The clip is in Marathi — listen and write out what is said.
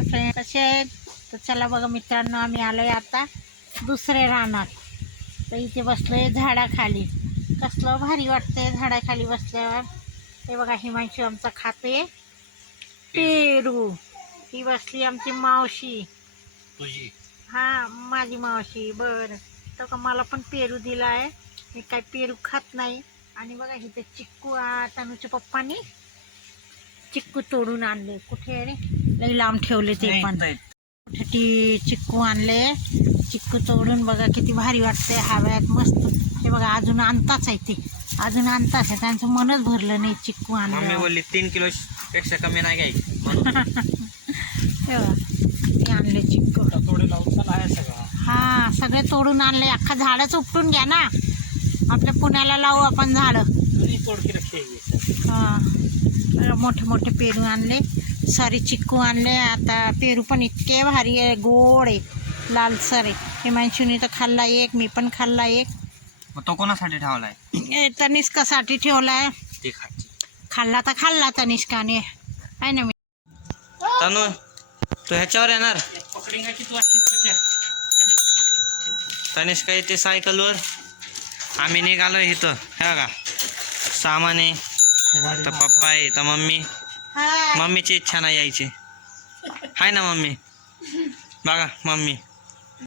हाय फ्रेंड कसे आहेत. तर चला बघा मित्रांनो आम्ही आलोय आता दुसरे रानात. तर इथे बसलोय झाडाखाली. कसलं भारी वाटतंय झाडाखाली बसल्यावर. हे बघा हिमांशू आमचा खाते पेरू. ही बसली आमची मावशी. हा माझी मावशी. बर. तर का मला पण पेरू दिला आहे मी काय पेरू खात नाही. आणि बघा इथे चिक्कू आ, तनूच्या पप्पानी चिक्कू तोडून आणले. कुठे रे? लई लांब ठेवले ते पण. कुठे ती चिक्कू आणले? चिक्कू तोडून बघा किती भारी वाटते हव्यात मस्त. हे बघा अजून आणताच आहे ते. अजून आणताच आहे. त्यांचं मनच भरलं नाही चिक्कू मम्मी आणलं बोलली तीन किलो पेक्षा कमी नाही घ्यायची. म्हणून. हे बघा ते आणले चिक्कू. हा सगळे तोडून आणले. अख्खा झाडच उपटून घ्या ना. आपल्या पुण्याला लावू आपण झाडं. हा. मोठे मोठे पेरू आणले सारी चिक्कू आणले. आता पेरू पण इतके भारी आहे गोड आहे लालसर आहे. हिमांशूने तर खाल्ला एक मी पण खाल्ला एक. तो कोणासाठी ठेवलाय? तनिष्कासाठी ठेवलाय. खाल्ला तर खाल्ला तनिष्काने. आहे ना मी? तनु तू ह्याच्यावर येणार? तनिष्का येते सायकलवर. आम्ही निघालो इथं. हे बघा. सामान आहे तर पप्पा आहे तर मम्मी. मम्मीची इच्छा नाही यायची. हाय ना मम्मी? बघा मम्मी.